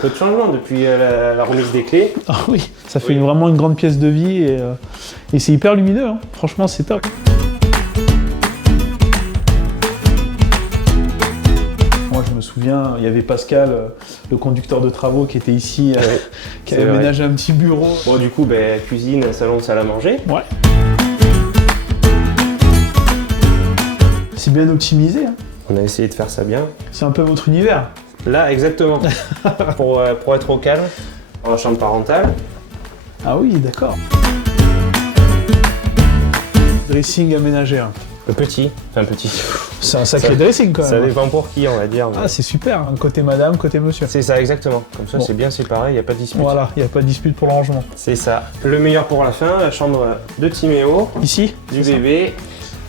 peu de changement depuis la remise des clés. Ah oui, ça fait vraiment une grande pièce de vie et c'est hyper lumineux, hein. Franchement c'est top. Moi je me souviens, il y avait Pascal, le conducteur de travaux qui était ici, qui avait aménagé un petit bureau. Bon du coup, cuisine, salon, salle à manger. Ouais. C'est bien optimisé, hein. On a essayé de faire ça bien. C'est un peu votre univers. Là, exactement. pour être au calme, dans la chambre parentale. Ah oui, d'accord. Dressing aménagé. Hein. Le petit. C'est un sacré dressing quand même. Ça dépend pour qui, on va dire. Mais... Ah, c'est super. Hein. Côté madame, côté monsieur. C'est ça, exactement. Comme ça, c'est bien séparé, il n'y a pas de dispute. Voilà, il n'y a pas de dispute pour le rangement. C'est ça. Le meilleur pour la fin, la chambre de Timéo. Ici, du bébé.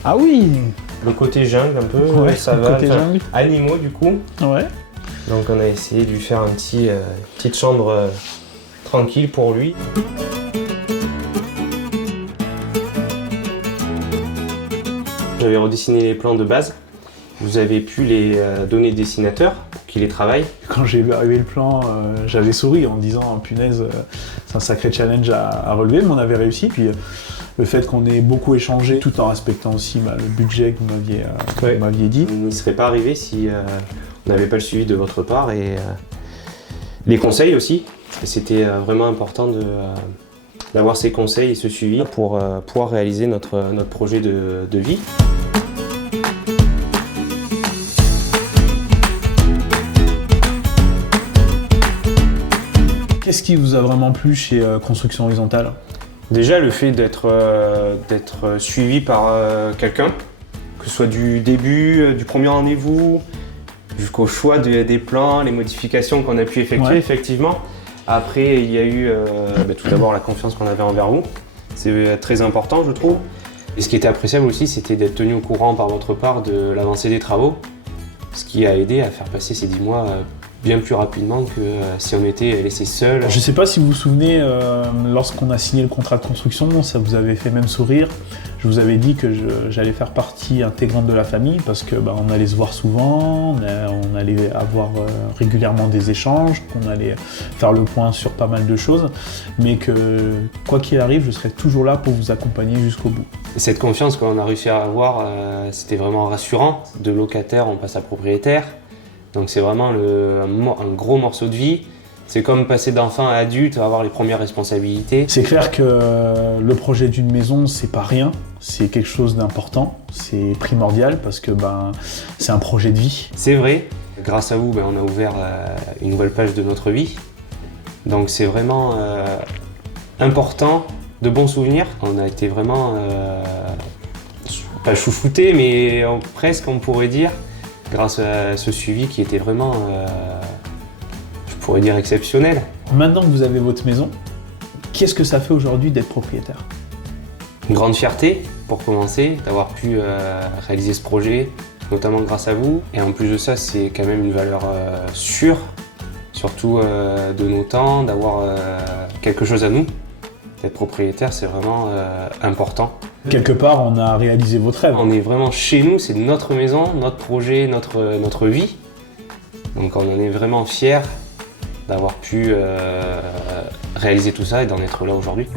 Ah oui. Le côté jungle un peu, ouais, ça va. Côté jungle. Animaux du coup. Ouais. Donc on a essayé de lui faire une petite chambre tranquille pour lui. J'avais redessiné les plans de base. Vous avez pu les donner au dessinateur pour qu'il les travaille. Quand j'ai vu arriver le plan, j'avais souri en me disant punaise, c'est un sacré challenge à relever, mais on avait réussi. Puis le fait qu'on ait beaucoup échangé tout en respectant aussi le budget que vous m'aviez dit. On n'y serait pas arrivé si on n'avait pas le suivi de votre part et les conseils aussi. C'était vraiment important d'avoir ces conseils et ce suivi pour pouvoir réaliser notre projet de vie. Qu'est-ce qui vous a vraiment plu chez Construction Horizontale ? Déjà le fait d'être suivi par quelqu'un, que ce soit du début, du premier rendez-vous, jusqu'au choix des plans, les modifications qu'on a pu effectuer, effectivement. Après, il y a eu tout d'abord la confiance qu'on avait envers vous. C'est très important, je trouve. Et ce qui était appréciable aussi, c'était d'être tenu au courant par votre part de l'avancée des travaux, ce qui a aidé à faire passer ces 10 mois bien plus rapidement que si on était laissé seul. Je ne sais pas si vous vous souvenez, lorsqu'on a signé le contrat de construction, ça vous avait fait même sourire. Je vous avais dit que j'allais faire partie intégrante de la famille parce que on allait se voir souvent, on allait avoir régulièrement des échanges, qu'on allait faire le point sur pas mal de choses, mais que quoi qu'il arrive, je serai toujours là pour vous accompagner jusqu'au bout. Et cette confiance qu'on a réussi à avoir, c'était vraiment rassurant. De locataire, on passe à propriétaire. Donc c'est vraiment un gros morceau de vie. C'est comme passer d'enfant à adulte, avoir les premières responsabilités. C'est clair que le projet d'une maison, c'est pas rien. C'est quelque chose d'important, c'est primordial parce que c'est un projet de vie. C'est vrai. Grâce à vous, on a ouvert une nouvelle page de notre vie. Donc c'est vraiment important, de bons souvenirs. On a été vraiment, pas chouchoutés, mais presque on pourrait dire, grâce à ce suivi qui était vraiment, je pourrais dire, exceptionnel. Maintenant que vous avez votre maison, qu'est-ce que ça fait aujourd'hui d'être propriétaire ? Une grande fierté, pour commencer, d'avoir pu réaliser ce projet, notamment grâce à vous. Et en plus de ça, c'est quand même une valeur sûre, surtout de nos temps, d'avoir quelque chose à nous. D'être propriétaire, c'est vraiment important. Quelque part, on a réalisé votre rêve. On est vraiment chez nous, c'est notre maison, notre projet, notre vie. Donc on en est vraiment fiers d'avoir pu réaliser tout ça et d'en être là aujourd'hui.